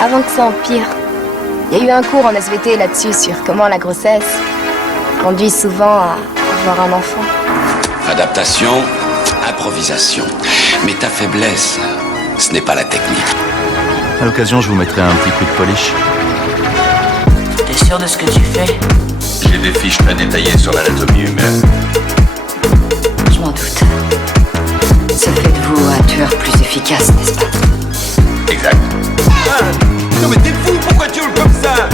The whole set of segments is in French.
Avant que ça empire, il y a eu un cours en SVT là-dessus sur comment la grossesse conduit souvent à avoir un enfant. Adaptation, improvisation. Mais ta faiblesse, ce n'est pas la technique. À l'occasion, je vous mettrai un petit coup de polish. T'es sûr de ce que tu fais? J'ai des fiches très détaillées sur l'anatomie humaine. Je m'en doute. Ça fait de vous un tueur plus efficace, n'est-ce pas? Exact. Ah, non mais t'es fou, pourquoi tu hurles comme ça?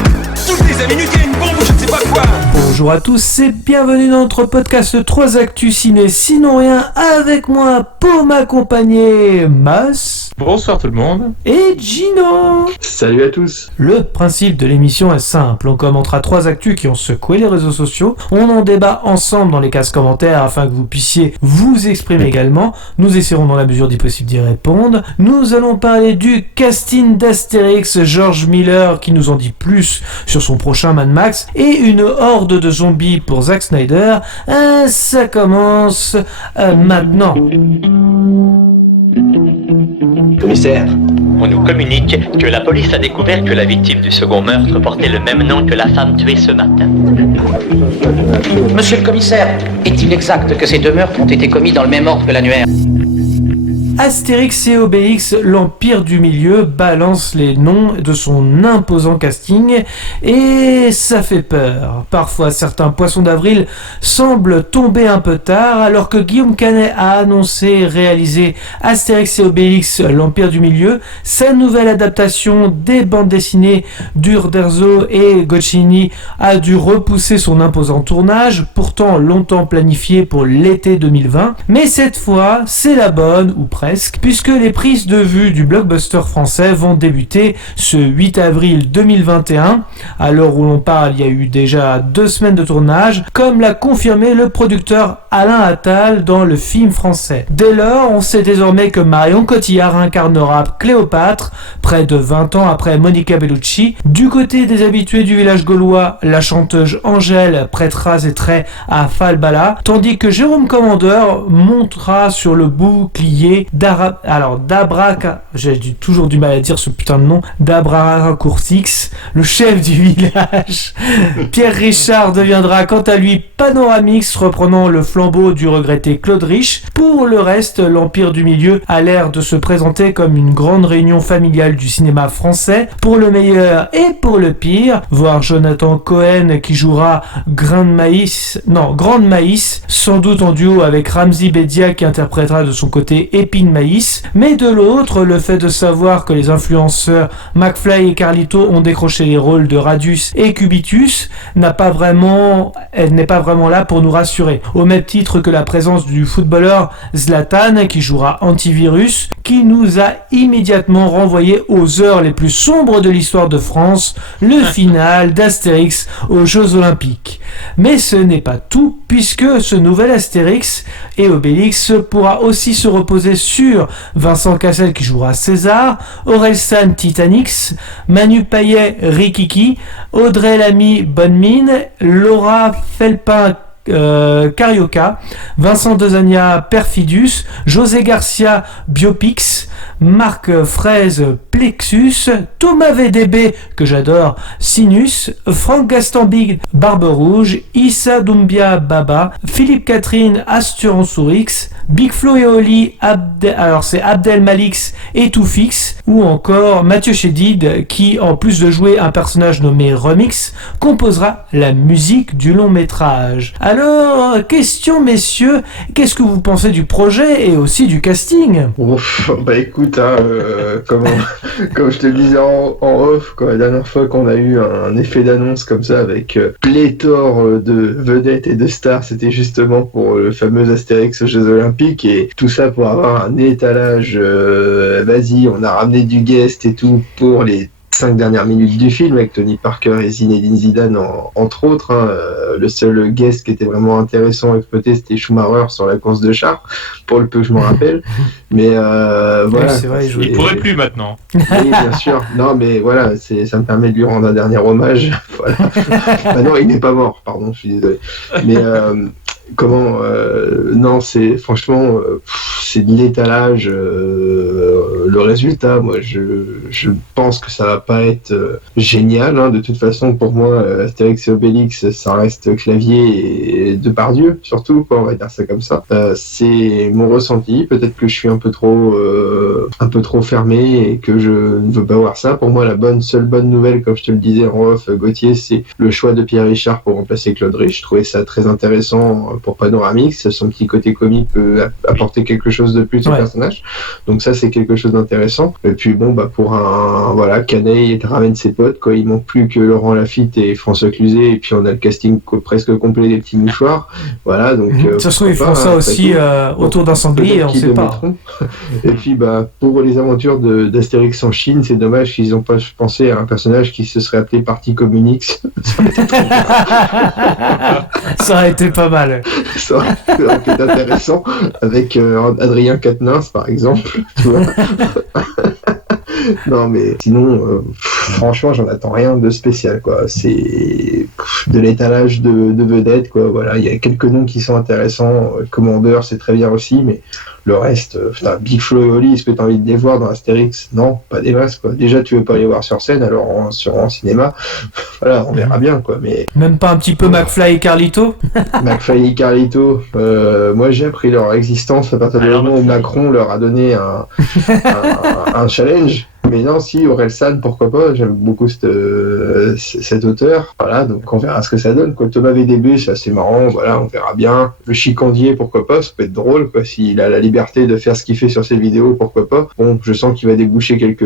Toutes les 5 minutes, il y a une bombe ou je ne sais pas quoi. Bonjour à tous et bienvenue dans notre podcast 3 Actus Ciné Sinon Rien, avec moi pour m'accompagner Mas. Bonsoir tout le monde. Et Gino. Salut à tous. Le principe de l'émission est simple, on commentera 3 actus qui ont secoué les réseaux sociaux, on en débat ensemble dans les cases commentaires afin que vous puissiez vous exprimer également, nous essaierons dans la mesure du possible d'y répondre. Nous allons parler du casting d'Astérix, George Miller qui nous en dit plus sur son prochain Mad Max, et une horde de zombies pour Zack Snyder. Ça commence maintenant. Commissaire, on nous communique que la police a découvert que la victime du second meurtre portait le même nom que la femme tuée ce matin. Monsieur le commissaire, est-il exact que ces 2 meurtres ont été commis dans le même ordre que l'annuaire? Astérix et Obélix, l'Empire du Milieu, balance les noms de son imposant casting et ça fait peur. Parfois, certains poissons d'avril semblent tomber un peu tard alors que Guillaume Canet a annoncé réaliser Astérix et Obélix, l'Empire du Milieu, sa nouvelle adaptation des bandes dessinées d'Uderzo et Goscinny a dû repousser son imposant tournage, pourtant longtemps planifié pour l'été 2020. Mais cette fois, c'est la bonne, ou presque, puisque les prises de vue du blockbuster français vont débuter ce 8 avril 2021. À l'heure où l'on parle, il y a eu déjà 2 semaines de tournage, comme l'a confirmé le producteur Alain Attal dans le film français. Dès lors, on sait désormais que Marion Cotillard incarnera Cléopâtre, près de 20 ans après Monica Bellucci. Du côté des habitués du village gaulois, la chanteuse Angèle prêtera ses traits à Falbala, tandis que Jérôme Commandeur montera sur le bouclier j'ai toujours du mal à dire ce putain de nom, d'Abracoursix, le chef du village. Pierre Richard deviendra quant à lui Panoramix, reprenant le flambeau du regretté Claude Rich. Pour le reste, l'Empire du Milieu a l'air de se présenter comme une grande réunion familiale du cinéma français, pour le meilleur et pour le pire. Voir Jonathan Cohen qui jouera Grande Maïs, sans doute en duo avec Ramzy Bedia qui interprétera de son côté Épine Maïs, mais de l'autre, le fait de savoir que les influenceurs McFly et Carlito ont décroché les rôles de Radius et Cubitus n'est pas vraiment là pour nous rassurer, au même titre que la présence du footballeur Zlatan qui jouera Antivirus, qui nous a immédiatement renvoyé aux heures les plus sombres de l'histoire de France, le final d'Astérix aux Jeux Olympiques. Mais ce n'est pas tout, puisque ce nouvel Astérix et Obélix pourra aussi se reposer sur Vincent Cassel qui jouera César, Orelsan Titanix, Manu Payet Rikiki, Audrey Lamy Bonne Mine, Laura Felpin Carioca, Vincent Dezania Perfidus, José Garcia Biopix, Marc Fraise Plexus, Thomas VDB que j'adore Sinus, Franck Gastambide Barbe Rouge, Issa Doumbia Baba, Philippe Catherine Asturansourix, Big Flo et Oli Abdel Malix et Toufix, ou encore Mathieu Chédid qui, en plus de jouer un personnage nommé Remix, composera la musique du long métrage. Alors, question messieurs, qu'est-ce que vous pensez du projet et aussi du casting? Ouf, bah écoute, comme je te le disais en off, la dernière fois qu'on a eu un effet d'annonce comme ça avec pléthore de vedettes et de stars, c'était justement pour le fameux Astérix aux Jeux Olympiques, et tout ça pour avoir un étalage, vas-y, on a ramené du guest et tout pour les 5 dernières minutes du film avec Tony Parker et Zinedine Zidane entre autres. Le seul guest qui était vraiment intéressant à exploiter, c'était Schumacher sur la course de char, pour le peu que je m'en rappelle. Mais voilà. Oui, c'est vrai, il pourrait plus maintenant. Oui, bien sûr. Non, mais voilà, ça me permet de lui rendre un dernier hommage. Voilà. Non, il n'est pas mort, pardon, je suis désolé. Mais non, c'est franchement, c'est de l'étalage le résultat, moi, je pense que ça va pas être génial. Hein. De toute façon, pour moi, Astérix et Obélix, ça reste Clavier et Depardieu, surtout, quoi, on va dire ça comme ça. C'est mon ressenti. Peut-être que je suis un peu trop fermé et que je ne veux pas voir ça. Pour moi, seule bonne nouvelle, comme je te le disais en off, Gauthier, c'est le choix de Pierre Richard pour remplacer Claude Rich. Je trouvais ça très intéressant pour Panoramix. Son petit côté comique peut apporter quelque chose de plus au personnage. Donc ça, c'est quelque chose d'intéressant. Et puis bon, pour Canet, il ramène ses potes, quoi. Il manque plus que Laurent Lafitte et François Cluzet, et puis on a le casting presque complet des petits mouchoirs. Voilà, donc... de toute façon, ils font ça aussi autour d'un sanglier, on sait pas. Et puis, pour les aventures d'Astérix en Chine, c'est dommage qu'ils n'ont pas pensé à un personnage qui se serait appelé Parti Communix. Ça aurait été pas mal. Ça aurait été intéressant, avec Adrien Quatennens, par exemple, tu vois. Non, mais sinon, franchement, j'en attends rien de spécial, quoi. C'est de l'étalage de vedettes, quoi. Voilà, il y a quelques noms qui sont intéressants. Commander, c'est très bien aussi, mais le reste, Big Flo et Oli, est-ce que tu as envie de les voir dans Astérix? Non, pas des masses, quoi. Déjà, tu veux pas les voir sur scène, alors en cinéma, voilà, on verra bien, quoi. Mais même pas un petit peu McFly et Carlito? McFly et Carlito, moi j'ai appris leur existence à partir du moment où Macron leur a donné un challenge. Mais non, si, Orelsan, pourquoi pas, j'aime beaucoup cet auteur. Voilà, donc on verra ce que ça donne, quoi. Thomas VDB, c'est assez marrant, voilà, on verra bien. Le Chicandier, pourquoi pas, ça peut être drôle, quoi. S'il a la liberté de faire ce qu'il fait sur ses vidéos, pourquoi pas. Bon, je sens qu'il va déboucher quelques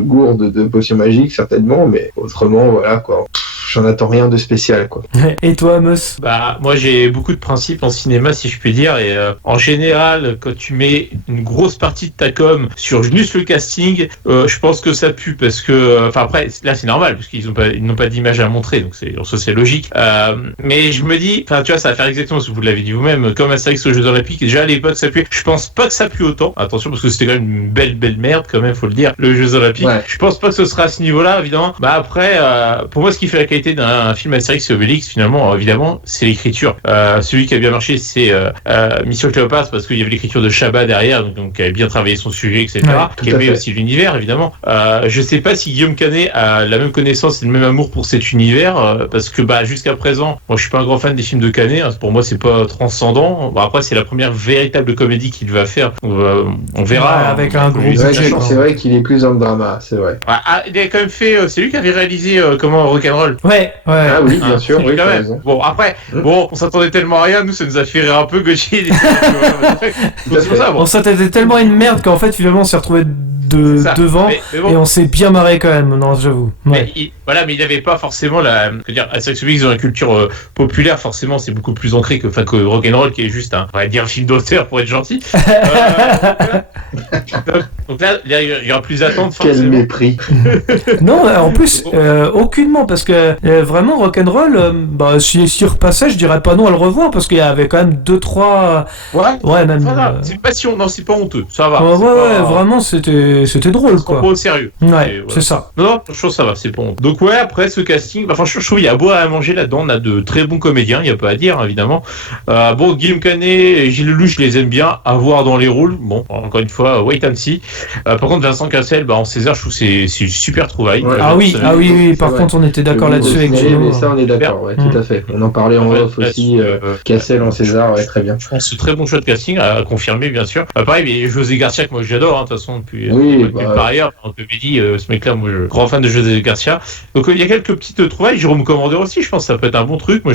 gourdes de potions magiques, certainement, mais autrement, voilà, quoi. J'en attends rien de spécial, quoi. Et toi, Amos? Moi, j'ai beaucoup de principes en cinéma, si je puis dire, et en général, quand tu mets une grosse partie de ta com sur juste le casting, je pense que ça pue, parce que, après, là, c'est normal, parce qu'ils n'ont pas d'image à montrer, donc c'est logique. Mais je me dis, tu vois, ça va faire exactement ce que vous l'avez dit vous-même, comme Astérix aux Jeux Olympiques, déjà à l'époque, ça pue. Je pense pas que ça pue autant. Attention, parce que c'était quand même une belle merde, quand même, faut le dire, les Jeux Olympiques. Ouais. Je pense pas que ce sera à ce niveau-là, évidemment. Après, pour moi, ce qui fait la qualité d'un film Astérix et Obélix, finalement, évidemment, c'est l'écriture. Celui qui a bien marché, c'est Mission Cléopâtre, parce qu'il y avait l'écriture de Chabat derrière, donc qui avait bien travaillé son sujet, etc. Qui aimait aussi l'univers, évidemment. Je sais pas si Guillaume Canet a la même connaissance et le même amour pour cet univers, parce que jusqu'à présent, moi je suis pas un grand fan des films de Canet, pour moi c'est pas transcendant. Après, c'est la première véritable comédie qu'il va faire. On verra. Avec un gros budget. C'est vrai qu'il est plus dans le drama, c'est vrai. Il a quand même fait. C'est lui qui avait réalisé Rock'n'Roll. Ouais. Ah oui, bien sûr, oui, quand même. Bon, après, on s'attendait tellement à rien, nous, ça nous a fait rire un peu, Gauthier. On s'attendait tellement à une merde qu'en fait, finalement, on s'est retrouvé devant, mais bon. Et on s'est bien marré quand même, non, j'avoue. Ouais. Mais il n'avait pas forcément Astérix et Obélix dans la culture populaire, forcément, c'est beaucoup plus ancré que Rock'n'Roll, qui est juste on va dire un film d'auteur pour être gentil. Donc là, il y aura plus d'attente, forcément. Quel mépris. Non, en plus, aucunement, parce que vraiment, Rock'n'Roll, si je repassais, je dirais pas non à le revoir, parce qu'il y avait quand même 2-3... Ouais, même... C'est une passion, non, c'est pas honteux, ça va. Vraiment, c'était drôle, quoi. Pas au sérieux. Ouais, c'est ça. Non, je trouve ça va, c'est pas honteux. Donc après ce casting, franchement, je trouve qu'il y a beau à manger là-dedans, on a de très bons comédiens, il n'y a pas à dire, évidemment. Guillaume Canet et Gilles Lelouch, je les aime bien, à voir dans les rôles. Bon, encore une fois, wait and see. Par contre, Vincent Cassel, en César, je trouve que c'est une super trouvaille. Ouais. Oui, par contre, on était d'accord là-dessus avec Gilles. Mais ça, on est d'accord, tout à fait. On en parlait en off aussi, Cassel en César, très bien. Je pense que c'est très bon choix de casting, à confirmer, bien sûr. Pareil, mais José Garcia, que moi j'adore, de toute façon, depuis par ailleurs, en comédie, ce mec-là, moi, je suis grand fan de José Garcia. Donc, il y a quelques petites trouvailles. Jérôme Commandeur aussi, je pense que ça peut être un bon truc. Moi,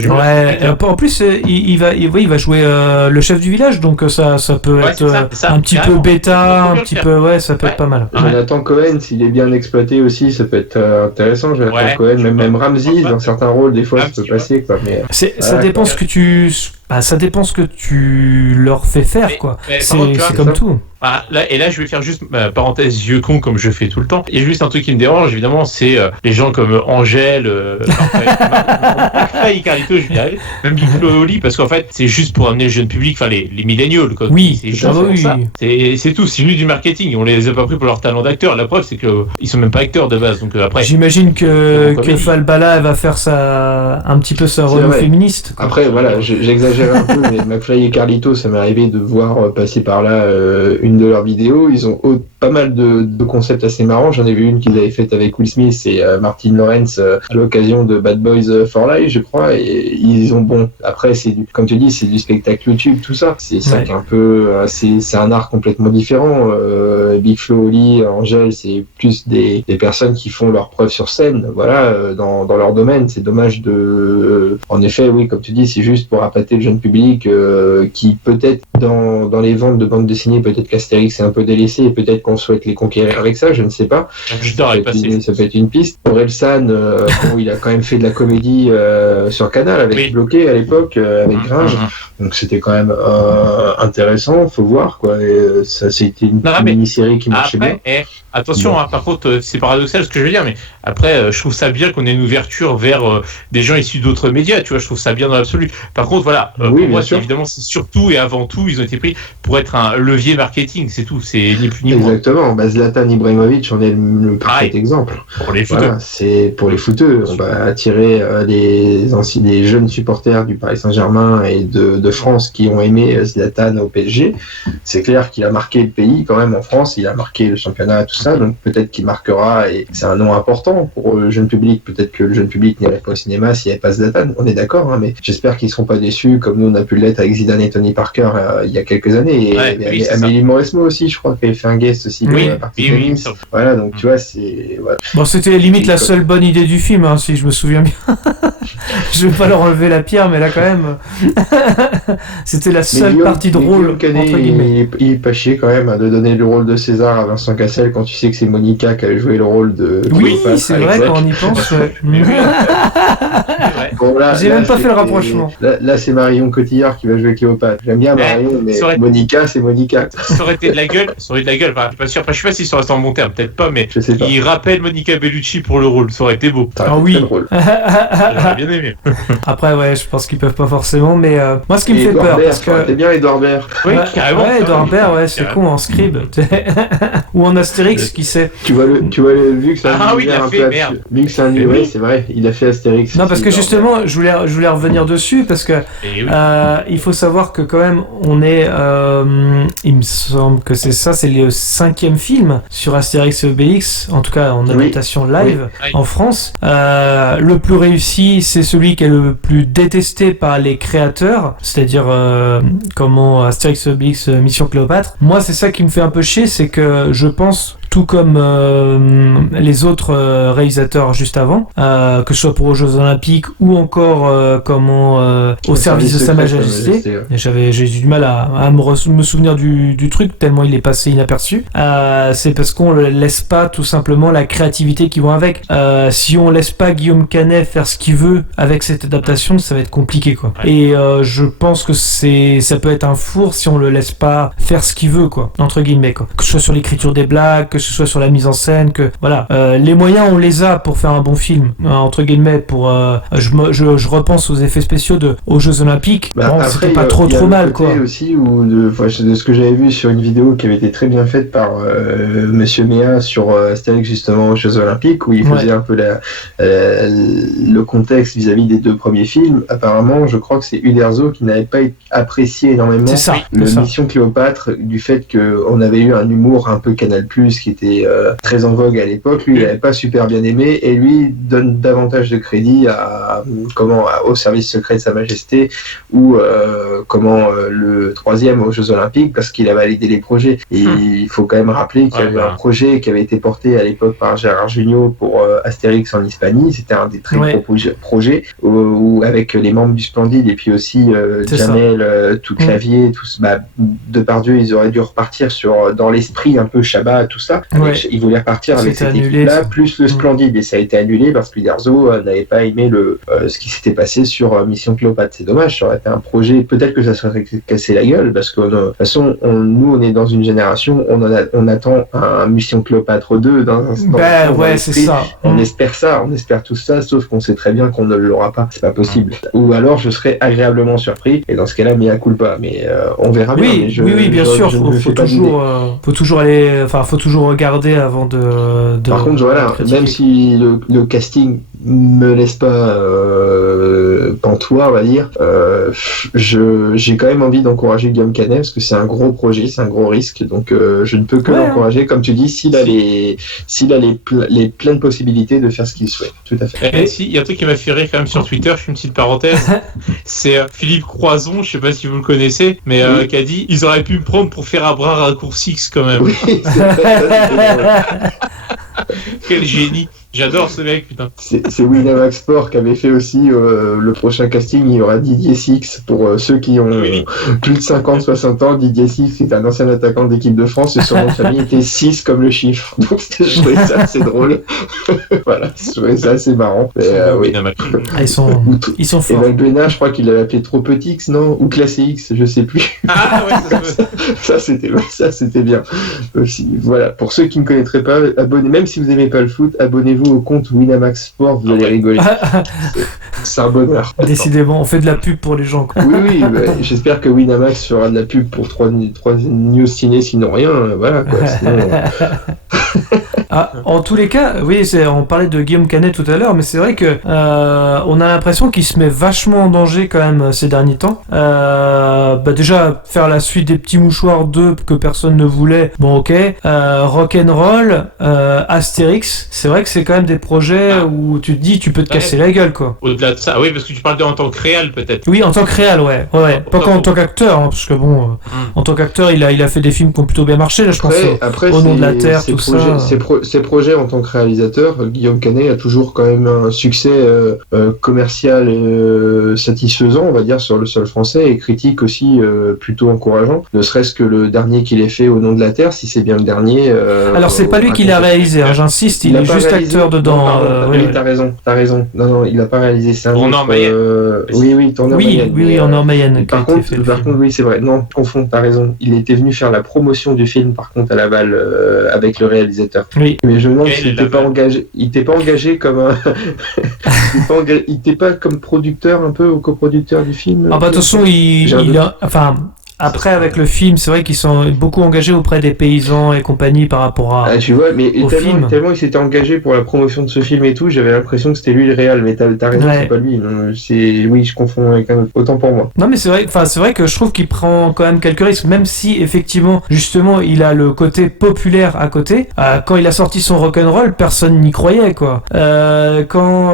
en plus, il va jouer le chef du village, donc ça peut être un petit peu bêta, un petit peu, ça peut être pas mal. Jonathan Cohen, s'il est bien exploité aussi, ça peut être intéressant. Jonathan Cohen, même Ramsey, dans certains rôles, des fois, ça peut passer, quoi. Mais ça dépend ce que tu... ça dépend ce que tu leur fais faire, quoi. C'est comme tout. Là, je vais faire juste ma parenthèse vieux con comme je fais tout le temps. Il y a juste un truc qui me dérange, évidemment, c'est les gens comme Angèle, Carlito, je dirais, même Big Flo et Oli, parce qu'en fait, c'est juste pour amener le jeune public, les millennials, quoi. Oui, c'est juste pour ça. C'est tout, c'est juste du marketing. On les a pas pris pour leur talent d'acteur. La preuve, c'est qu'ils sont même pas acteurs de base. Donc après. J'imagine que Falbala va faire un petit peu sa rôle féministe. Après, voilà, j'exagère j'exagère un peu, mais McFly et Carlito, ça m'est arrivé de voir passer par là une de leurs vidéos. Ils ont pas mal de concepts assez marrants. J'en ai vu une qu'ils avaient faite avec Will Smith et Martin Lawrence à l'occasion de Bad Boys for Life, je crois. Et ils ont après, comme tu dis, c'est du spectacle YouTube, tout ça. C'est ça qui est un peu, c'est un art complètement différent. Big Flo, Oli, Angèle, c'est plus des personnes qui font leurs preuves sur scène, voilà, dans leur domaine. C'est dommage en effet, oui, comme tu dis, c'est juste pour appâter le jeune public qui peut-être dans les ventes de bandes dessinées, peut-être qu'Astérix est un peu délaissé et peut-être qu'on souhaite les conquérir avec ça, je ne sais pas. Ça peut être une piste. Orelsan, il a quand même fait de la comédie sur Canal avec Bloqué à l'époque, avec Gringe. Donc c'était quand même intéressant, faut voir quoi. Et ça, c'était une mini-série qui marchait bien. Attention, par contre, c'est paradoxal ce que je veux dire, mais après, je trouve ça bien qu'on ait une ouverture vers des gens issus d'autres médias, tu vois, je trouve ça bien dans l'absolu. Par contre, voilà, pour moi, évidemment, c'est surtout et avant tout, ils ont été pris pour être un levier marketing, c'est tout, c'est ni plus ni moins. Exactement, Zlatan Ibrahimovic en est le parfait exemple. Pour les footeux. Voilà, c'est pour les footeux. On va attirer les jeunes supporters du Paris Saint-Germain et de France qui ont aimé Zlatan au PSG. C'est clair qu'il a marqué le pays quand même en France, il a marqué le championnat, tout ça, donc peut-être qu'il marquera, et c'est un nom important pour le jeune public. Peut-être que le jeune public n'irait pas au cinéma s'il n'y avait pas Zlatan, on est d'accord, mais j'espère qu'ils ne seront pas déçus comme nous on a pu l'être avec Zidane et Tony Parker il y a quelques années, et Amélie Mauresmo aussi, je crois qu'elle avait fait un guest aussi pour la partie féministe. Voilà, donc tu vois, c'est... Voilà. Bon, c'était limite la seule bonne idée du film, si je me souviens bien. Je vais pas leur enlever la pierre, mais là quand même, c'était la seule partie drôle, entre guillemets. Il est pas chier quand même de donner le rôle de César à Vincent Cassel quand tu sais que c'est Monica qui avait joué le rôle de... Oui, c'est vrai quand on y pense. Bon, là, j'ai même pas fait le rapprochement. Là, c'est Marion Cotillard qui va jouer Cléopâtre. J'aime bien Marion, mais Monica, c'est Monica. Ça aurait été de la gueule. Enfin, je suis pas sûr. Enfin, je sais pas si ça reste en bon terme, peut-être pas, mais il rappelle Monica Bellucci pour le rôle. Ça aurait été beau. Ah oui. J'aurais bien aimé. Après, je pense qu'ils peuvent pas forcément, mais moi, ce qui me fait peur, parce que t'es bien Edouard Baird. Oui, carrément. Ouais, Edouard Baird, c'est con en scribe ou en Astérix, qui sait. Tu vois vu que ça un peu absurde. Vu que c'est un ouais, c'est vrai, il a fait Astérix. Non, parce que justement, je voulais revenir dessus parce que il faut savoir que quand même, on est, il me semble que c'est le 5e film sur Astérix et Obélix, en tout cas en adaptation live en France. Le plus réussi, c'est celui qui est le plus détesté par les créateurs, c'est-à-dire comment Astérix et Obélix Mission Cléopâtre. Moi, c'est ça qui me fait un peu chier, c'est que je pense, tout comme les autres réalisateurs juste avant, que ce soit pour aux Jeux Olympiques ou encore au service de Sa Majesté. J'ai du mal à me souvenir du truc tellement il est passé inaperçu. C'est parce qu'on ne laisse pas tout simplement la créativité qui va avec. Si on laisse pas Guillaume Canet faire ce qu'il veut avec cette adaptation, ça va être compliqué quoi. Et je pense que ça peut être un four si on le laisse pas faire ce qu'il veut quoi, entre guillemets quoi. Que ce soit sur l'écriture des blagues, que ce soit sur la mise en scène, que voilà, les moyens on les a pour faire un bon film, entre guillemets. Pour je repense aux effets spéciaux aux Jeux Olympiques. Après, c'était pas trop mal quoi. Aussi de ce que j'avais vu sur une vidéo qui avait été très bien faite par Monsieur Méa sur Astérix justement aux Jeux Olympiques, où il faisait un peu le contexte vis-à-vis des 2 premiers films. Apparemment, je crois que c'est Uderzo qui n'avait pas apprécié énormément Mission Cléopâtre, du fait qu'on avait eu un humour un peu Canal+, qui était très en vogue à l'époque. Lui, il n'avait pas super bien aimé, et lui donne davantage de crédit au service secret de Sa Majesté, ou le 3e aux Jeux Olympiques, parce qu'il a validé les projets. Et il faut quand même rappeler qu'il y avait un projet qui avait été porté à l'époque par Gérard Jugnot pour Astérix en Hispanie. C'était un des très gros projets, où avec les membres du Splendide et puis aussi Jamel, tout Clavier, Depardieu, ils auraient dû repartir dans l'esprit un peu Chabat, tout ça. Ils voulaient repartir avec cette équipe-là, plus le Splendide, et ça a été annulé parce que Uderzo n'avait pas aimé ce qui s'était passé sur Mission Cléopâtre. C'est dommage, ça aurait été un projet, peut-être que ça serait cassé la gueule, parce que de toute façon, nous on est dans une génération, on attend un Mission Cléopâtre 2 c'est ça. On espère tout ça, sauf qu'on sait très bien qu'on ne l'aura pas, c'est pas possible. Ou alors je serais agréablement surpris, et dans ce cas-là, mea culpa, mais on verra bien. Oui, bien sûr, faut toujours aller, faut toujours regarder avant de Par contre, voilà, même si le casting me laisse pas pantois, on va dire. J'ai quand même envie d'encourager Guillaume Canet parce que c'est un gros projet, c'est un gros risque, donc je ne peux que l'encourager, comme tu dis, s'il a les pleines possibilités de faire ce qu'il souhaite. Tout à fait. Et si, il y a un truc qui m'a fait rire quand même sur Twitter, je fais une petite parenthèse, c'est Philippe Croison, je sais pas si vous le connaissez, mais qui a dit ils auraient pu me prendre pour faire un bras raccourci quand même. Oui, c'est vrai. Quel génie. J'adore ce mec, putain. C'est Winamax Sport qui avait fait aussi le prochain casting. Il y aura Didier Six pour ceux qui ont plus de 50-60 ans. Didier Six est un ancien attaquant d'équipe de France et son nom de famille était 6 comme le chiffre. Donc je trouvais ça assez drôle. Voilà, je trouvais ça assez marrant. Oui. Ils sont forts. Et Valbuena, je crois qu'il l'avait appelé Trop Petit X, non? Ou Classé X, je sais plus. Ah ouais, ça c'était bien. Aussi. Voilà, pour ceux qui ne connaîtraient pas, abonnez, même si vous n'aimez pas le foot, abonnez-vous au compte Winamax Sport, vous allez rigoler. C'est un bonheur. Décidément, on fait de la pub pour les gens, quoi. Oui, j'espère que Winamax fera de la pub pour 3 news ciné, sinon rien, voilà quoi. Sinon, en tous les cas, oui, on parlait de Guillaume Canet tout à l'heure, mais c'est vrai que on a l'impression qu'il se met vachement en danger quand même ces derniers temps. Déjà, faire la suite des Petits Mouchoirs 2 que personne ne voulait, bon ok. Rock'n'Roll, Astérix, c'est vrai que c'est quand même des projets où tu te dis tu peux te casser la gueule, quoi. Au-delà de ça, oui, parce que tu parles en tant que réal peut-être. Oui, en tant que réal, ouais. Pas qu'en tant qu'acteur, hein, parce que bon, en tant qu'acteur, il a fait des films qui ont plutôt bien marché, là, je pense au Nom de la Terre, tout ça. Ses projets en tant que réalisateur, Guillaume Canet a toujours quand même un succès commercial satisfaisant, on va dire, sur le sol français, et critique aussi plutôt encourageant. Ne serait-ce que le dernier qu'il ait fait, Au Nom de la Terre, si c'est bien le dernier. Alors c'est pas lui qui l'a réalisé, hein, j'insiste, il est juste acteur dedans. Oui, t'as raison. Non, il l'a pas réalisé. C'est un Tournant en Mayenne. Oui, Tournant en Mayenne. Oui, en Mayenne. Par contre, oui, c'est vrai. Non, je confonds, t'as raison. Il était venu faire la promotion du film, par contre, à Laval, avec le réalisateur. Oui. Mais je me demande s'il n'était pas engagé. Il n'était pas engagé comme un. Il n'était pas comme producteur un peu ou coproducteur du film. Ah bah de toute façon, après, avec le film, c'est vrai qu'ils sont beaucoup engagés auprès des paysans et compagnie par rapport à. Tu vois, mais tellement il s'était engagé pour la promotion de ce film et tout, j'avais l'impression que c'était lui le réal, mais t'as raison, c'est pas lui. Non, oui, je confonds avec un autre. Autant pour moi. Non, mais c'est vrai que je trouve qu'il prend quand même quelques risques, même si effectivement, justement, il a le côté populaire à côté. Quand il a sorti son Rock'n'Roll, personne n'y croyait, quoi. Quand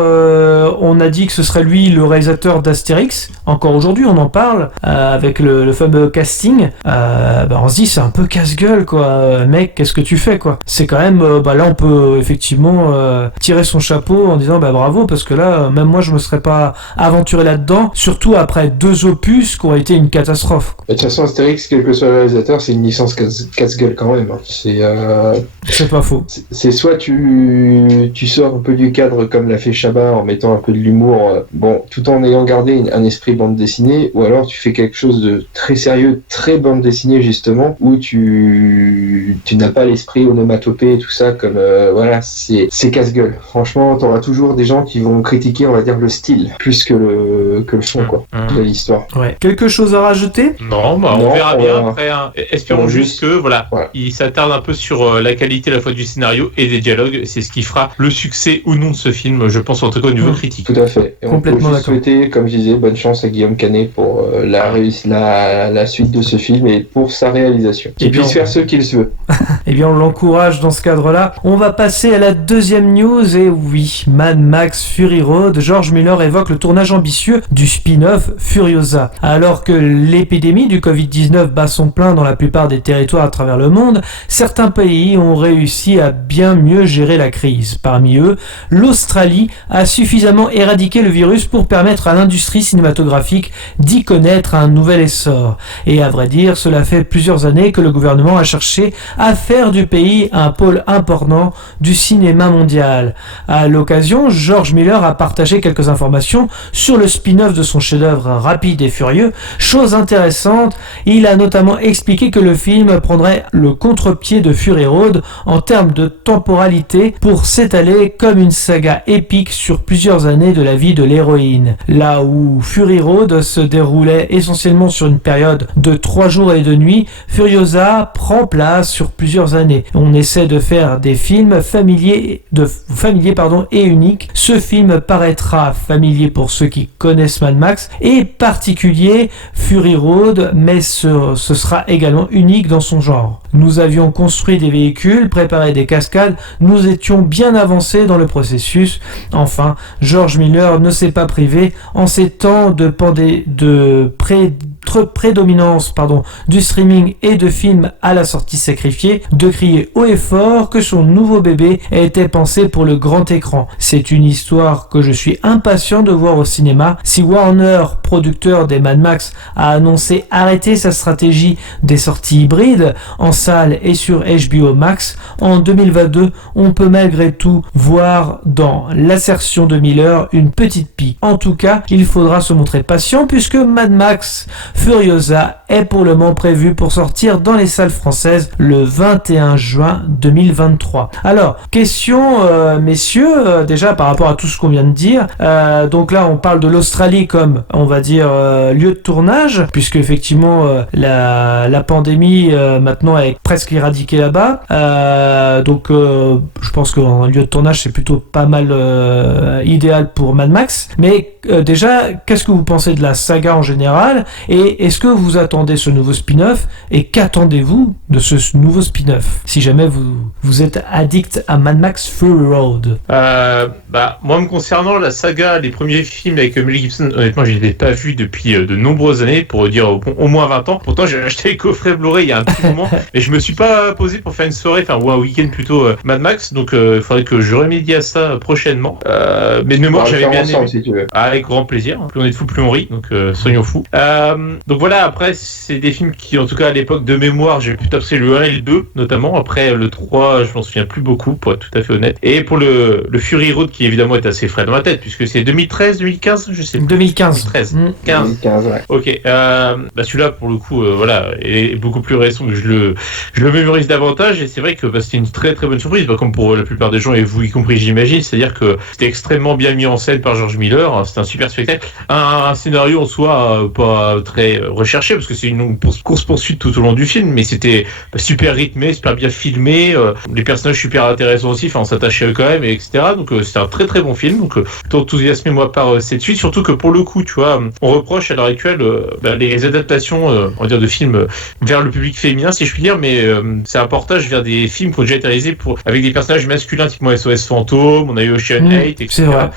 on a dit que ce serait lui le réalisateur d'Astérix, encore aujourd'hui, on en parle avec le fameux casting, on se dit c'est un peu casse-gueule, quoi. Mec, qu'est-ce que tu fais, quoi. C'est quand même là on peut effectivement tirer son chapeau en disant bravo, parce que là même moi je me serais pas aventuré là-dedans, surtout après 2 opus qui ont été une catastrophe. De toute façon, Astérix, quel que soit le réalisateur, c'est une licence casse-gueule quand même. C'est pas faux. C'est soit tu sors un peu du cadre comme l'a fait Chabat en mettant un peu de l'humour, tout en ayant gardé un esprit bande dessinée, ou alors tu fais quelque chose de très sérieux, très bande dessinée justement, où tu n'as pas l'esprit onomatopée et tout ça, comme c'est casse-gueule. Franchement, t'auras toujours des gens qui vont critiquer, on va dire, le style plus que le fond, quoi, de l'histoire. Ouais. Quelque chose à rajouter? Non, on verra bien après. Espérons juste que il s'attarde un peu sur la qualité à la fois du scénario et des dialogues. C'est ce qui fera le succès ou non de ce film, je pense, en tout cas au niveau critique. Tout à fait. Et complètement on peut juste souhaiter, comme je disais, bonne chance à Guillaume Canet pour la suite de ce film et pour sa réalisation. Qu'il puisse faire ce qu'il veut. Eh bien, on l'encourage dans ce cadre-là. On va passer à la deuxième news, et oui, Mad Max Fury Road. George Miller évoque le tournage ambitieux du spin-off Furiosa. Alors que l'épidémie du Covid-19 bat son plein dans la plupart des territoires à travers le monde, certains pays ont réussi à bien mieux gérer la crise. Parmi eux, l'Australie a suffisamment éradiqué le virus pour permettre à l'industrie cinématographique d'y connaître un nouvel essor. Et à vrai dire, cela fait plusieurs années que le gouvernement a cherché à faire du pays un pôle important du cinéma mondial. À l'occasion, George Miller a partagé quelques informations sur le spin-off de son chef-d'œuvre Rapide et Furieux. Chose intéressante, il a notamment expliqué que le film prendrait le contre-pied de Fury Road en termes de temporalité pour s'étaler comme une saga épique sur plusieurs années de la vie de l'héroïne. Là où Fury Road se déroulait essentiellement sur une période de 3 jours et 2 nuits, Furiosa prend place sur plusieurs années. On essaie de faire des films familiers et uniques. Ce film paraîtra familier pour ceux qui connaissent Mad Max et particulier Fury Road, mais ce sera également unique dans son genre. Nous avions construit des véhicules, préparé des cascades, nous étions bien avancés dans le processus. Enfin, George Miller ne s'est pas privé en ces temps de prédominance du streaming et de films à la sortie sacrifiée, de crier haut et fort que son nouveau bébé a été pensé pour le grand écran. C'est une histoire que je suis impatient de voir au cinéma. Si Warner, producteur des Mad Max, a annoncé arrêter sa stratégie des sorties hybrides en salle et sur HBO Max, en 2022, on peut malgré tout voir dans l'assertion de Miller une petite pique. En tout cas, il faudra se montrer patient puisque Mad Max Furiosa est pour le moment prévu pour sortir dans les salles françaises le 21 juin 2023. Alors, question messieurs, déjà par rapport à tout ce qu'on vient de dire, donc là on parle de l'Australie comme on va dire lieu de tournage, puisque effectivement la pandémie maintenant est presque éradiquée là-bas, donc je pense qu'un lieu de tournage c'est plutôt pas mal idéal pour Mad Max, mais déjà qu'est-ce que vous pensez de la saga en général, et est-ce que vous attendez ce nouveau spin-off, et qu'attendez-vous de ce nouveau spin-off si jamais vous êtes addict à Mad Max Fury Road? Moi me concernant, la saga, les premiers films avec Mel Gibson, honnêtement je ne les ai pas vus depuis de nombreuses années, pour dire au moins 20 ans. Pourtant j'ai acheté les coffrets Blu-ray il y a un petit moment, mais je me suis pas posé pour faire une soirée, ou un week-end plutôt Mad Max, donc il faudrait que je remédie à ça prochainement. Mais de mémoire j'avais bien aimé. Si tu veux. Avec grand plaisir, plus on est de fous plus on rit, donc soyons fous. Donc voilà, après c'est des films qui en tout cas à l'époque de mémoire j'ai pu taper le 1 et le 2 notamment, après le 3 je m'en souviens plus beaucoup pour être tout à fait honnête, et pour le Fury Road qui évidemment est assez frais dans ma tête puisque c'est 2013, 2015 je sais plus. 2015. 2015 ouais. Ok, celui-là pour le coup est beaucoup plus récent, que je le mémorise davantage, et c'est vrai que c'était une très très bonne surprise, comme pour la plupart des gens et vous y compris j'imagine, c'est-à-dire que c'était extrêmement bien mis en scène par George Miller, c'était un super spectacle, un scénario en soi pas très recherché parce que c'est une course-poursuite tout au long du film, mais c'était super rythmé, super bien filmé, les personnages super intéressants aussi, on s'attachait quand même, etc. Donc c'était un très très bon film, donc plutôt enthousiasmé moi par cette suite, surtout que pour le coup tu vois, on reproche à l'heure actuelle les adaptations on va dire de films vers le public féminin si je puis dire, mais c'est un portage vers des films qui ont déjà été réalisés avec des personnages masculins typiquement SOS Fantôme, on a eu Ocean 8, etc. C'est vrai.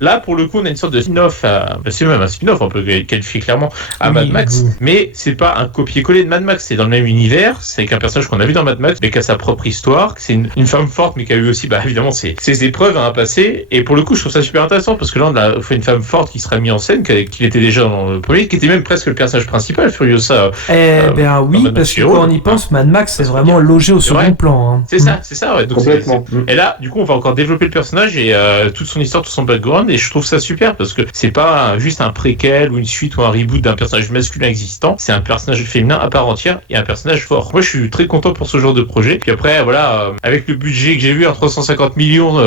Là pour le coup on a une sorte de spin-off c'est même un spin-off on peut qualifier clairement à Mad Max, mais c'est pas un copier-coller de Mad Max, c'est dans le même univers, c'est avec un personnage qu'on a vu dans Mad Max mais qui a sa propre histoire, c'est une femme forte mais qui a eu aussi évidemment ses épreuves à un passé, et pour le coup je trouve ça super intéressant parce que là on a fait une femme forte qui sera mise en scène, qu'il était déjà dans le premier, qui était même presque le personnage principal Furiosa. Oui, parce que quand on y pense, Mad Max c'est vraiment logé au second plan. C'est ça ouais. Donc complètement. Et là du coup on va encore développer le personnage et toute son histoire, tout son background, et je trouve ça super parce que c'est pas juste un préquel ou une suite ou un reboot d'un personnage masculin existant, c'est un personnage féminin à part entière et un personnage fort. Moi je suis très content pour ce genre de projet, puis après avec le budget que j'ai vu à 350 millions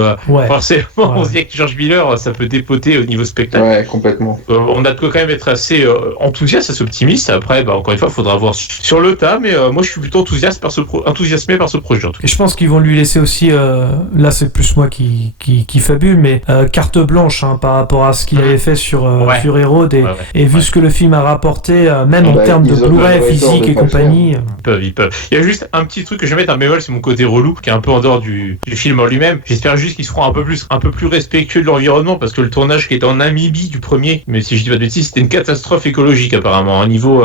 forcément on se dit que George Miller ça peut dépoter au niveau spectacle. Ouais, complètement. On a de quoi quand même être assez enthousiaste, assez optimiste. Après encore une fois il faudra voir sur le tas, mais moi je suis plutôt enthousiasmé par ce projet en tout cas. Et je pense qu'ils vont lui laisser aussi là c'est plus moi qui fabule, mais carte blanche par rapport à ce qu'il avait fait sur Fury Road, et vu ce que le film a rapporté même en termes de Blu-ray physique et compagnie. Ils peuvent. Il y a juste un petit truc que je vais mettre un bémol, c'est mon côté relou qui est un peu en dehors du film en lui-même. J'espère juste qu'ils seront un peu plus respectueux de l'environnement, parce que le tournage qui était en Namibie du premier, mais si je dis pas de bêtises, c'était une catastrophe écologique apparemment, un niveau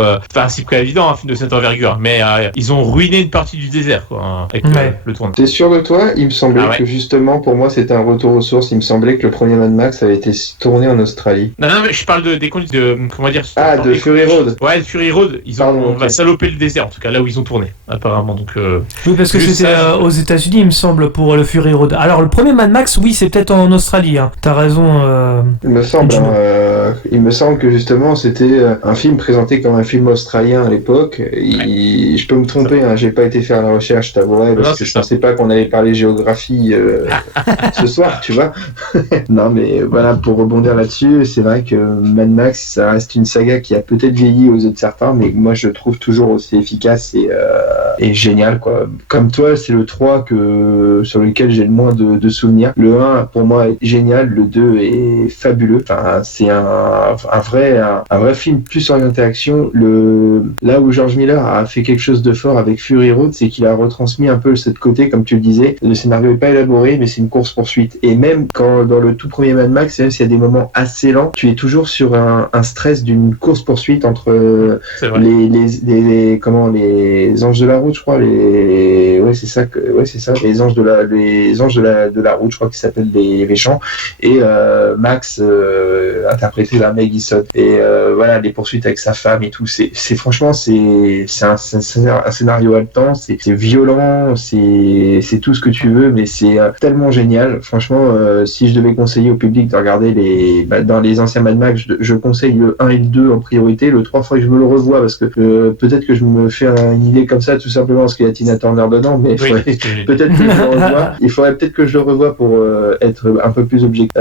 c'est pas évident un film de cette envergure, mais ils ont ruiné une partie du désert avec le tournage. T'es sûr de toi? Il me semblait que justement pour moi c'était un retour aux sources, il me semblait que le premier Mad Max avait été tourné en Australie. Non mais je parle des conditions de comment dire. De Fury Road. Ouais, Fury Road, on va saloper le désert en tout cas là où ils ont tourné apparemment, donc oui, parce que c'était aux États-Unis il me semble pour le Fury Road. Alors le premier Mad Max oui c'est peut-être en Australie, t'as raison. Il me semble que justement c'était un film présenté comme un film australien à l'époque. Je peux me tromper, j'ai pas été faire la recherche, t'avouerai, parce que je pensais pas qu'on allait parler géographie ce soir, tu vois. Non mais voilà, pour rebondir là-dessus, c'est vrai que Mad Max ça reste une saga qui a peut-être peut-être vieilli aux yeux de certains, mais moi je le trouve toujours aussi efficace et génial, quoi. Comme toi, c'est le 3 sur lequel j'ai le moins de souvenirs. Le 1, pour moi, est génial. Le 2 est fabuleux. Enfin, c'est un vrai film plus orienté action. Là où George Miller a fait quelque chose de fort avec Fury Road, c'est qu'il a retransmis un peu cette côté, comme tu le disais. Le scénario est pas élaboré, mais c'est une course-poursuite. Et même quand, dans le tout premier Mad Max, même s'il y a des moments assez lents, tu es toujours sur un stress d'une course-poursuite entre les anges de la route, je crois, les anges de la route, je crois qu'ils s'appellent les méchants, et Max interprété par Mel Gibson, et voilà, les poursuites avec sa femme et tout, c'est franchement c'est un scénario haletant, c'est violent, c'est tout ce que tu veux, mais c'est tellement génial. Franchement, si je devais conseiller au public de regarder dans les anciens Mad Max, je conseille le 1 et le 2 en priorité. Le 3, faudrait que je me le revoie, parce que peut-être que je me fais une idée comme ça, tout simplement parce qu'il y a Tina Turner dedans, mais peut-être que je le revois. Il faudrait peut-être que je le revoie pour être un peu plus objectif.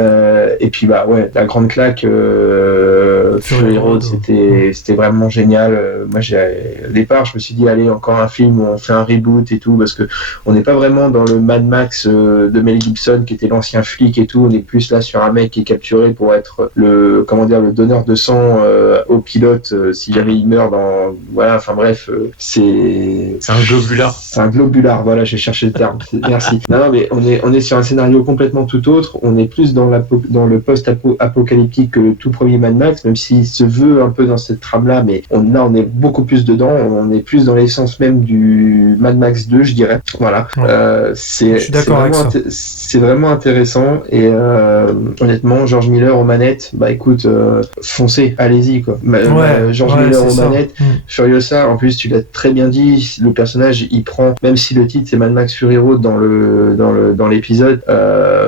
Et puis ouais, la grande claque, Fury Road, c'était vraiment génial. Moi, au départ, je me suis dit, allez, encore un film où on fait un reboot et tout, parce que on n'est pas vraiment dans le Mad Max de Mel Gibson, qui était l'ancien flic et tout. On est plus là sur un mec qui est capturé pour être le donneur de sang au pilote, si jamais il meurt voilà, enfin bref, c'est un globulard. C'est un globulard, voilà, j'ai cherché le terme. Merci. Non, mais on est sur un scénario complètement tout autre. On est plus dans le post-apocalyptique que le tout premier Mad Max, même s'il se veut un peu dans cette trame-là, mais on est beaucoup plus dedans. On est plus dans l'essence même du Mad Max 2, je dirais. Voilà. Ouais. C'est vraiment intéressant, et honnêtement, George Miller aux manettes, écoute, foncez, allez-y, quoi. George Miller aux manettes, Furiosa, en plus, tu l'as très bien dit, le personnage, il prend, même si le titre c'est Mad Max Fury Road dans l'épisode,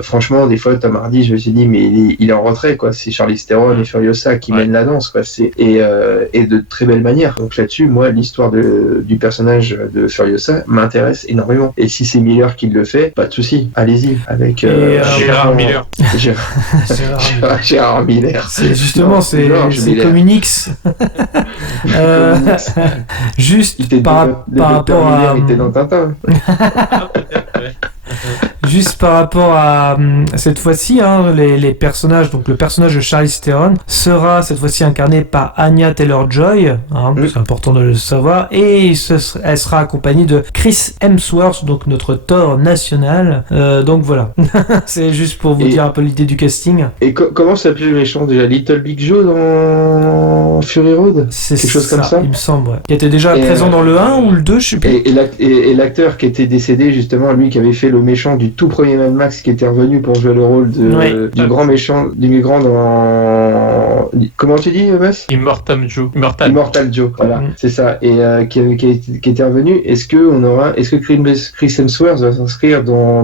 franchement, des fois, Tom Hardy, je me suis dit, mais il est en retrait, quoi. C'est Charlize Theron et Furiosa qui mènent la danse, quoi. Et de très belle manière. Donc là-dessus, moi, l'histoire du personnage de Furiosa m'intéresse énormément. Et si c'est Miller qui le fait, pas de souci, allez-y, avec Gérard Miller. Gérard Miller. C'est justement, c'est Cominix. Juste par rapport à... Il était dans Tintin. Juste par rapport à cette fois-ci, les personnages, donc le personnage de Charlize Theron sera cette fois-ci incarné par Anya Taylor-Joy, c'est important de le savoir, et elle sera accompagnée de Chris Hemsworth, donc notre Thor national. Donc voilà, c'est juste pour vous dire un peu l'idée du casting. Et comment s'appelait le méchant déjà, Little Big Joe dans Fury Road? C'est quelque chose comme ça, il me semble, ouais. Qui était déjà présent dans le 1 ou le 2, je sais plus. Et l'acteur qui était décédé, justement, lui qui avait fait le méchant du tout premier Mad Max, qui était revenu pour jouer le rôle du grand méchant, du migrant dans... Comment tu dis, Mas? Immortal Joe, voilà, c'est ça. Et qui était revenu. Est-ce que Chris Hemsworth va s'inscrire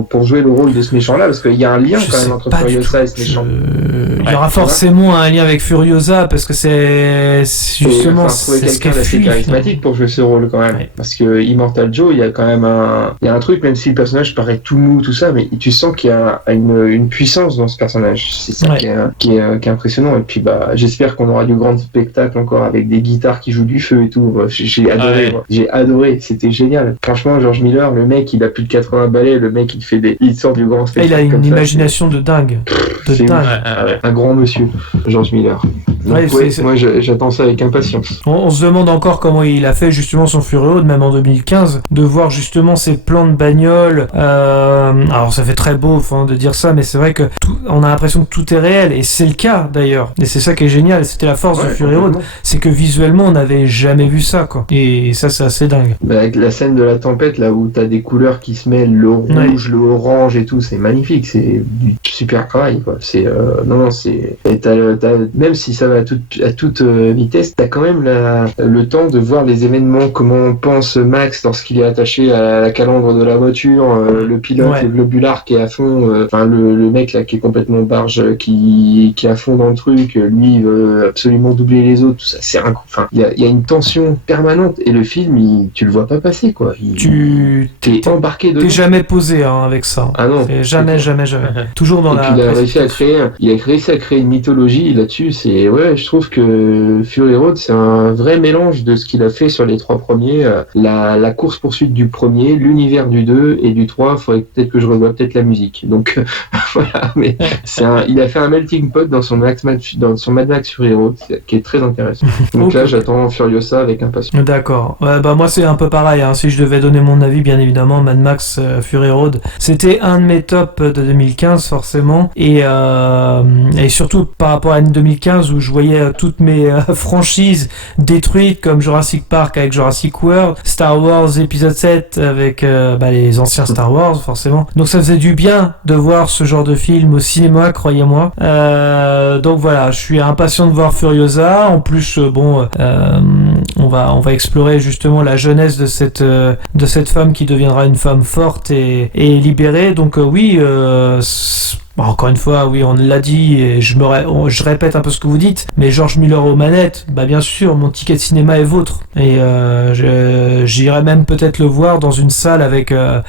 pour jouer le rôle de ce méchant-là? Parce qu'il y a un lien quand même entre Furiosa et ce méchant. Il y aura forcément un lien avec Furiosa, parce que c'est justement c'est ce qu'elle fait charismatique pour jouer ce rôle quand même. Ouais. Parce que Immortal Joe, il y a quand même un truc, même si le personnage paraît tout mou, tout ça, mais tu sens qu'il y a une puissance dans ce personnage. C'est ça qui est impressionnant. Et puis j'espère qu'on aura du grand spectacle encore avec des guitares qui jouent du feu et tout. J'ai adoré. J'ai adoré. C'était génial. Franchement, George Miller, le mec, il a plus de 80 ballets. Le mec, il sort du grand spectacle. Il a une imagination de dingue. Un grand monsieur, George Miller. Donc, moi, j'attends ça avec impatience. On se demande encore comment il a fait justement son Fury Road, même en 2015, de voir justement ces plans de bagnole. Alors ça fait très beau de dire ça, mais c'est vrai que on a l'impression que tout est réel, et c'est le cas d'ailleurs. Et c'est ça qui est génial, c'était la force de Fury Road, c'est que visuellement on n'avait jamais vu ça, quoi. Et ça, c'est assez dingue. Avec la scène de la tempête, là où t'as des couleurs qui se mêlent, le rouge, le orange et tout, c'est magnifique, c'est du super travail, quoi. C'est c'est même si ça va à toute vitesse, t'as quand même le temps de voir les événements, comment pense Max lorsqu'il est attaché à la calandre de la voiture, le pilote, le globulard qui est à fond, le mec là qui est complètement barge, qui est à fond dans le truc, lui il veut absolument doubler les autres, tout ça, c'est il y a une tension permanente, et le film tu le vois pas passer, quoi. T'es embarqué dedans. T'es jamais posé avec ça. Ah non. Jamais. Toujours dans et puis il a réussi à créer une mythologie là-dessus, c'est Ouais, je trouve que Fury Road, c'est un vrai mélange de ce qu'il a fait sur les 3 premiers, la course-poursuite du premier, l'univers du 2 et du 3, il faudrait peut-être que je revoie peut-être la musique. Donc voilà, mais il a fait un melting pot dans son Mad Max Fury Road, qui est très intéressant. Donc là, j'attends Furiosa avec impatience. D'accord. Ouais, bah moi c'est un peu pareil, hein. Si je devais donner mon avis, bien évidemment, Mad Max Fury Road, c'était un de mes tops de 2015 forcément, et surtout par rapport à 2015 où je voyais toutes mes franchises détruites comme Jurassic Park avec Jurassic World, Star Wars épisode 7 avec les anciens Star Wars forcément. Donc ça faisait du bien de voir ce genre de film au cinéma, croyez-moi. Donc voilà, je suis impatient de voir Furiosa. En plus, on va explorer justement la jeunesse de cette femme qui deviendra une femme forte et libérée. Donc encore une fois, oui, on l'a dit, et je répète un peu ce que vous dites, mais George Miller aux manettes, bien sûr, mon ticket de cinéma est vôtre. Et j'irai même peut-être le voir dans une salle avec, à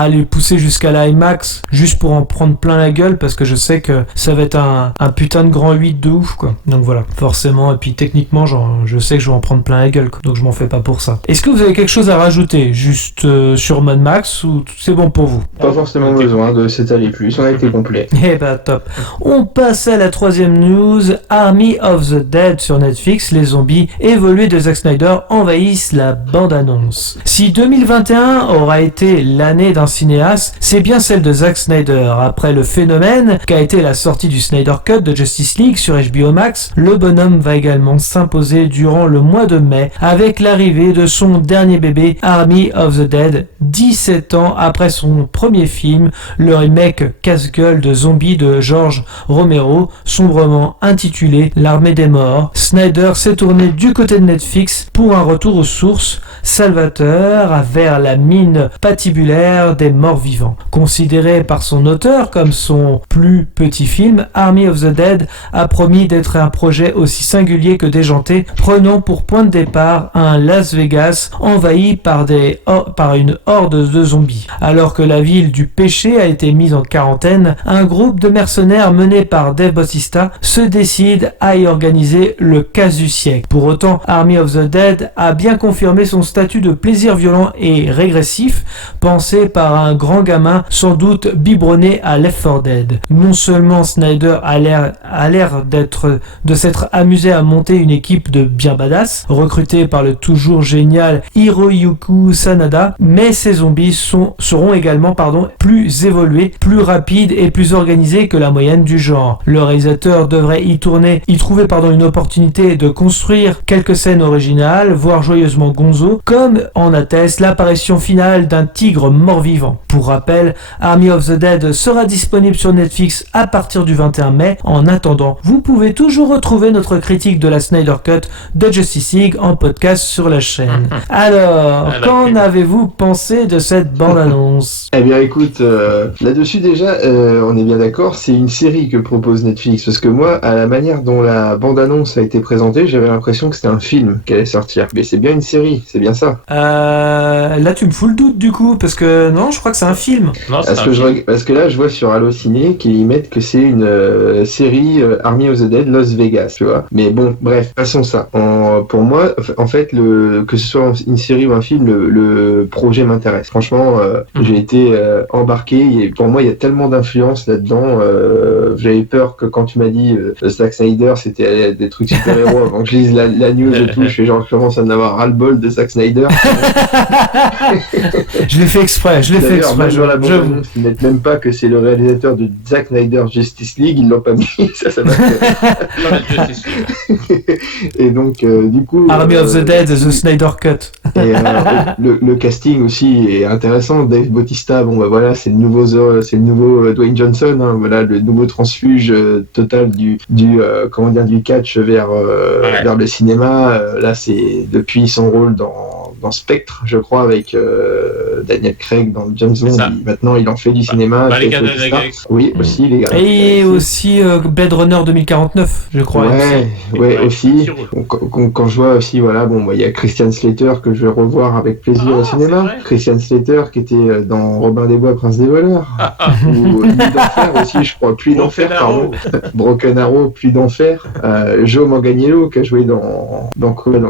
aller pousser jusqu'à l'IMAX, juste pour en prendre plein la gueule, parce que je sais que ça va être un putain de grand 8 de ouf, quoi. Donc voilà, forcément, et puis techniquement, je sais que je vais en prendre plein la gueule, quoi. Donc je m'en fais pas pour ça. Est-ce que vous avez quelque chose à rajouter, juste sur Mad Max, ou c'est bon pour vous? Pas forcément besoin de s'étaler plus, on a été complet. Eh top. On passe à la 3e news. Army of the Dead sur Netflix. Les zombies évolués de Zack Snyder envahissent la bande-annonce. Si 2021 aura été l'année d'un cinéaste, c'est bien celle de Zack Snyder. Après le phénomène qu'a été la sortie du Snyder Cut de Justice League sur HBO Max, le bonhomme va également s'imposer durant le mois de mai avec l'arrivée de son dernier bébé, Army of the Dead, 17 ans après son premier film, le remake casse-gueule de zombies de George Romero, sombrement intitulé L'Armée des Morts. Snyder s'est tourné du côté de Netflix pour un retour aux sources salvateur vers la mine patibulaire des morts vivants. Considéré par son auteur comme son plus petit film, Army of the Dead a promis d'être un projet aussi singulier que déjanté, prenant pour point de départ un Las Vegas envahi par une horde de zombies. Alors que la ville du péché a été mise en quarantaine, un groupe de mercenaires mené par Dave Bautista se décide à y organiser le casse du siècle. Pour autant, Army of the Dead a bien confirmé son statut de plaisir violent et régressif, pensé par un grand gamin sans doute biberonné à Left 4 Dead. Non seulement Snyder a l'air de s'être amusé à monter une équipe de bien badass, recrutée par le toujours génial Hiroyuki Sanada, mais ces zombies seront également plus évolués, plus rapides et plus organisés que la moyenne du genre. Le réalisateur devrait y trouver une opportunité de construire quelques scènes originales, voire joyeusement gonzo, comme en atteste l'apparition finale d'un tigre mort-vivant. Pour rappel, Army of the Dead sera disponible sur Netflix à partir du 21 mai. En attendant, vous pouvez toujours retrouver notre critique de la Snyder Cut de Justice League en podcast sur la chaîne. Alors, qu'en avez-vous pensé de cette bande-annonce? Eh bien écoute, là-dessus déjà, on est bien d'accord, c'est une série que propose Netflix, parce que moi, à la manière dont la bande-annonce a été présentée, j'avais l'impression que c'était un film qui allait sortir. Mais c'est bien une série, c'est bien ça. Là tu me fous le doute du coup, parce que non, je crois que c'est un film. Non, parce que là, je vois sur Allociné qu'ils mettent que c'est une série Army of the Dead Las Vegas, tu vois. Mais bon, bref, passons ça. Pour moi, en fait, que ce soit une série ou un film, le projet m'intéresse. Franchement, j'ai été embarqué, et pour moi, il y a tellement d'influence là-dedans. J'avais peur que quand tu m'as dit Zack Snyder, c'était des trucs super-héros, avant que je lise la news et tout, je fais genre, je commence à en avoir ras-le-bol de Zack Snyder. Je l'ai fait exprès. Dans la bande-annonce, ils mettent même pas que c'est le réalisateur de Zack Snyder Justice League, ils l'ont pas mis, ça m'a fait. Et donc, du coup... Army of the Dead, The Snyder Cut. Et le casting aussi est intéressant. Dave Bautista, voilà, c'est le nouveau Dwayne Johnson, hein, voilà, le nouveau transfuge total du catch vers le cinéma. Là, c'est depuis son rôle dans Spectre, je crois, avec Daniel Craig dans James C'est ça. Bond. Maintenant, il en fait du cinéma. les il fait Gardiens tout de la ça. Galaxie. Oui, aussi les Gardiens de la Et Galaxie. aussi Blade Runner 2049, je crois. Ouais, aussi. Quand je vois aussi, voilà, bon, il y a Christian Slater que je vais revoir avec plaisir au cinéma. vrai. Christian Slater qui était dans Robin des Bois, Prince des voleurs. Ou Pluie d'enfer aussi, je crois. Pluie d'enfer, pardon. Broken Arrow, Pluie d'enfer. Joe Manganiello qui a joué dans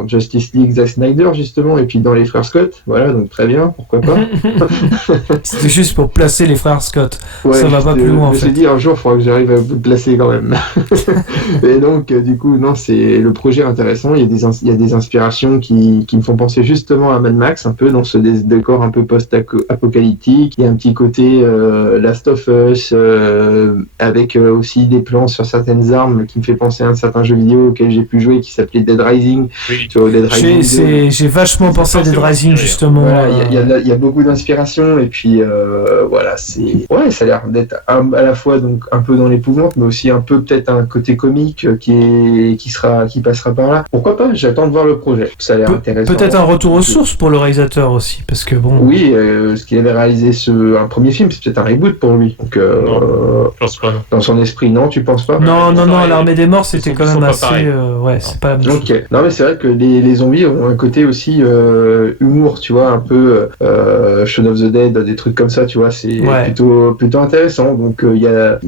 Justice League, Zack Snyder justement, et puis dans les frères Scott. Voilà, donc très bien, pourquoi pas. C'était juste pour placer les frères Scott. Ouais, Ça va pas plus loin en je me suis fait. dit un jour, il faudra que j'arrive à vous placer quand même. Et donc, du coup, non, c'est le projet est intéressant. Il y a des inspirations qui me font penser justement à Mad Max, un peu dans ce décor un peu post-apocalyptique. Il y a un petit côté Last of Us, avec aussi des plans sur certaines armes qui me fait penser à un certain jeu vidéo auquel j'ai pu jouer qui s'appelait Dead Rising. Oui. Tu vois, Dead Rising 2. J'ai vachement pensé à Dead Rising justement. Voilà, il y a beaucoup d'inspiration et puis voilà, ça a l'air d'être à la fois donc un peu dans l'épouvante, mais aussi un peu peut-être un côté comique qui passera par là. Pourquoi pas? J'attends de voir le projet. Ça a l'air intéressant. Peut-être un retour aux sources pour le réalisateur aussi, parce que bon. Oui, ce qu'il avait réalisé un premier film, c'est peut-être un reboot pour lui. Donc, Non, je pense pas. Non. dans son esprit, non, tu penses pas? Non, l'Armée des Morts, c'était Ils quand sont même pas assez. pareils. Ouais, c'est pas la même chose. Ok. Non mais c'est vrai que les zombies ont un côté aussi humour, tu vois, un peu Shaun of the Dead, des trucs comme ça, tu vois, c'est plutôt intéressant. Donc il y a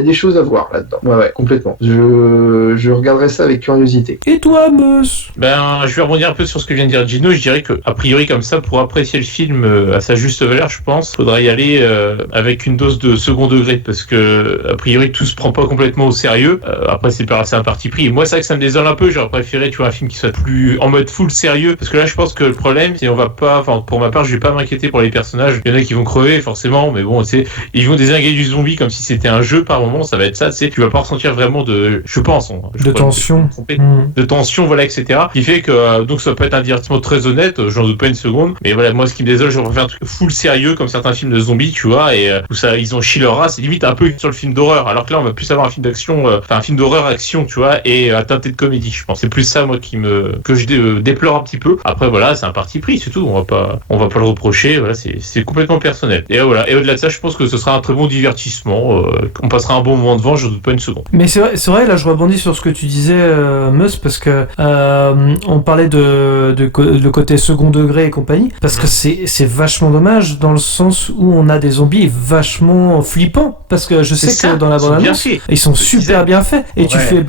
des choses à voir là-dedans. Ouais, complètement. Je regarderai ça avec curiosité. Et toi, Meus? Ben, je vais rebondir un peu sur ce que vient de dire Gino. Je dirais que, a priori, comme ça, pour apprécier le film à sa juste valeur, je pense, faudra y aller avec une dose de second degré, parce que, a priori, tout se prend pas complètement au sérieux. Après, c'est un parti pris. Et moi, c'est vrai que ça me désole un peu. J'aurais préféré, tu vois, un film qui soit plus en mode full sérieux, parce que là, je pense que le problème, c'est on va pas, enfin, pour ma part, je vais pas m'inquiéter pour les personnages. Il y en a qui vont crever, forcément, mais bon, tu sais, ils vont désinguer du zombie comme si c'était un jeu par moment. Ça va être ça, tu sais, tu vas pas ressentir vraiment je pense, de tension. De tension, voilà, etc. Qui fait que, donc, ça peut être un divertissement très honnête, j'en doute pas une seconde. Mais voilà, moi, ce qui me désole, je préfère un truc full sérieux, comme certains films de zombies, tu vois, et où ça, ils ont chié leur race, c'est limite un peu sur le film d'horreur. Alors que là, on va plus avoir un film d'action, un film d'horreur action, tu vois, et teinté de comédie, je pense. C'est plus ça, moi, que je déplore un petit peu. Après, voilà, c'est un parti pris, c'est tout. On va pas le reprocher. Voilà, c'est complètement personnel. Et voilà. Et au-delà de ça, je pense que ce sera un très bon divertissement. On passera un bon moment devant, je doute pas une seconde. Mais c'est vrai, là, je rebondis sur ce que tu disais, Meus, parce que on parlait le côté second degré et compagnie, parce que c'est vachement dommage dans le sens où on a des zombies vachement flippants, parce que je sais que dans la bande-annonce, ils sont super bien faits. Et tu fais,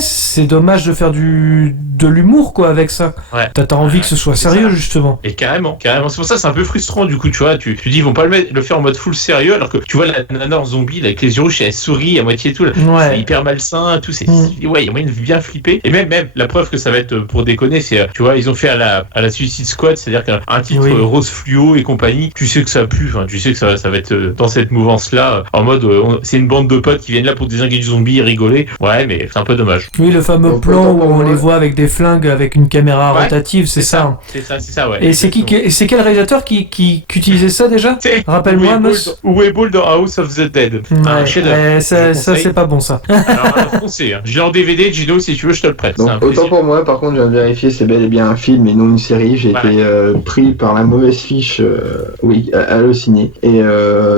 c'est dommage de faire de l'humour, quoi, avec ça. Ouais. T'as envie que ce soit sérieux, justement. Et carrément. C'est pour ça que c'est un peu frustrant, du coup, tu vois. Tu dis, ils vont pas le faire en mode full sérieux, alors que tu vois la nana en zombie, là, avec les yeux rouges, elle sourit à moitié et tout. C'est hyper malsain, tout. Il y a moyen de bien flipper. Et même, la preuve que ça va être pour déconner, c'est, tu vois, ils ont fait à la Suicide Squad, c'est-à-dire qu'un titre rose fluo et compagnie, tu sais que ça pue, tu sais que ça va être dans cette mouvance-là, en mode, c'est une bande de potes qui viennent là pour désinguer du zombie et rigoler. Ouais, mais c'est un peu dommage. Oui, le fameux plan où on les voit avec des flingues, avec une caméra rotative, c'est ça. C'est ça, ouais. Et c'est quel réalisateur qui utilisait ça déjà? Rappelle-moi, Uwe dans House of the Dead. Ça, c'est pas bon, ça. Alors, foncez. J'ai en DVD, Gino, si tu veux, je te le prête. Donc, autant pour moi, par contre, je viens de vérifier, c'est bel et bien un film et non une série. J'ai été pris par la mauvaise fiche, Allociné. Et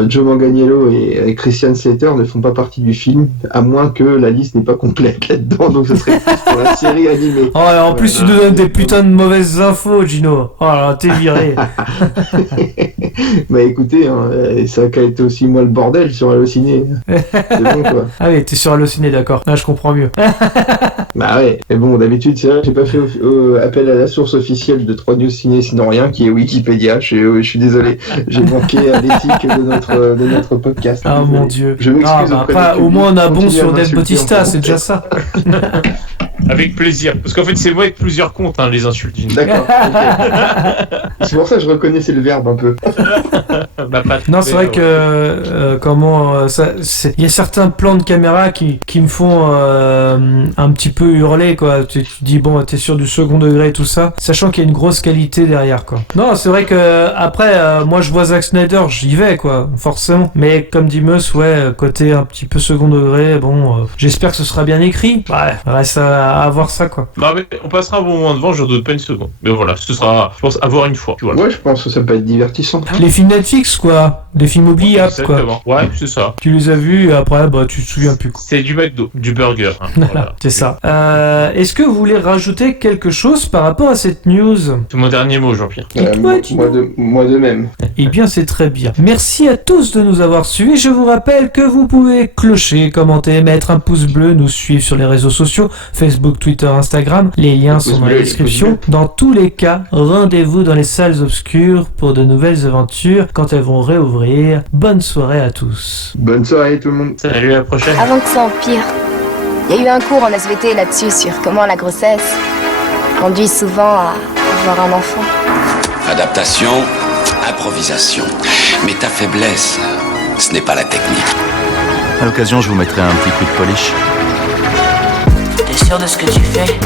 Joe Manganiello et Christian Slater ne font pas partie du film, à moins que la liste n'est pas complète là-dedans, donc ce serait plus pour la série animée. Oh, en plus, tu nous donnes des putains de mauvaises infos, Gino. Oh là, t'es viré. Bah écoutez, ça a été aussi moi le bordel sur Allociné. C'est bon, quoi. Ah oui, t'es sur Allociné, d'accord. Là, je comprends mieux. Bah ouais, mais bon, d'habitude, c'est vrai, j'ai pas fait appel à la source officielle de 3 News Ciné sinon rien, qui est Wikipédia. Je suis désolé, j'ai manqué à l'éthique de notre podcast. Ah mon Dieu. Je m'excuse. Après, au moins on a bon sur Dave Bautista, c'est déjà ça. Avec plaisir, parce qu'en fait c'est moi avec plusieurs comptes, les insultes. D'accord. Okay. C'est pour ça que je reconnaissais le verbe un peu. Non, c'est vrai que il y a certains plans de caméra qui me font un petit peu hurler, quoi. Tu dis bon, t'es sur du second degré et tout ça, sachant qu'il y a une grosse qualité derrière, quoi. Non, c'est vrai que après, moi je vois Zack Snyder, j'y vais, quoi, forcément. Mais comme dit Meus, côté un petit peu second degré, bon, j'espère que ce sera bien écrit. Ouais, reste à à voir ça, quoi. Non, mais on passera un bon moment devant, je ne doute pas une seconde. Mais voilà, ce sera, je pense, à voir une fois. Puis voilà. Ouais, je pense que ça peut être divertissant. Les films Netflix, quoi. Des films oubliables, quoi. Exactement. Ouais, c'est ça. Tu les as vus et après, bah, tu te souviens plus, quoi. C'est du McDo, du burger. Hein, voilà. C'est ça. Est-ce que vous voulez rajouter quelque chose par rapport à cette news? C'est mon dernier mot, Jean-Pierre. Moi de même. Eh bien, c'est très bien. Merci à tous de nous avoir suivis. Je vous rappelle que vous pouvez clocher, commenter, mettre un pouce bleu, nous suivre sur les réseaux sociaux, Facebook, Twitter, Instagram. Les liens sont dans la description. Dans tous les cas, rendez-vous dans les salles obscures pour de nouvelles aventures quand elles vont réouvrir. Bonne soirée à tous. Bonne soirée tout le monde. Salut, à la prochaine. Avant que ça empire, il y a eu un cours en SVT là-dessus sur comment la grossesse conduit souvent à avoir un enfant. Adaptation, improvisation. Mais ta faiblesse, ce n'est pas la technique. À l'occasion, je vous mettrai un petit coup de polish. T'es sûr de ce que tu fais?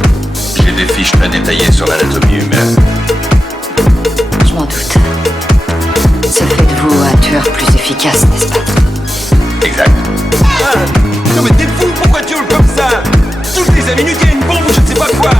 J'ai des fiches très détaillées sur l'anatomie humaine. Je m'en doute. Ça fait de vous un tueur plus efficace, n'est-ce pas? Exact. Ah, non mais t'es fou, pourquoi tu hurles comme ça? Toutes les 5 minutes, il y a une bombe ou je ne sais pas quoi.